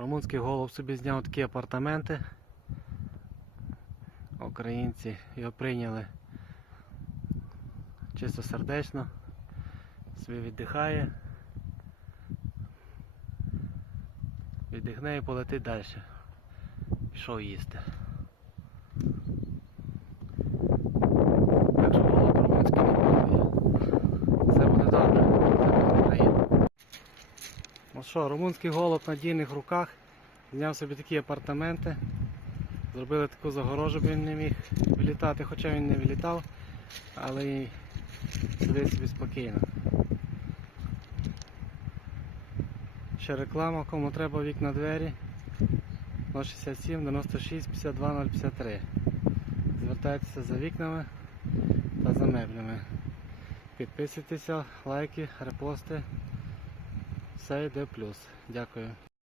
Румунський голуб собі зняв такі апартаменти. Українці його прийняли чисто сердечно. Собі віддихає. Віддихне і полетить далі. Пішов їсти. Так що голуб румунський не полює. Все буде добре. Все буде Україна. Ну що, румунський голуб на дійних руках. Зняв собі такі апартаменти. Зробили таку загорожу, бо він не міг вилітати, хоча він не вилітав, але і сидить собі спокійно. Ще реклама, кому треба вікна двері 067 96 52 053. Звертайтеся за вікнами та за меблями. Підписуйтеся, лайки, репости. Все йде плюс. Дякую.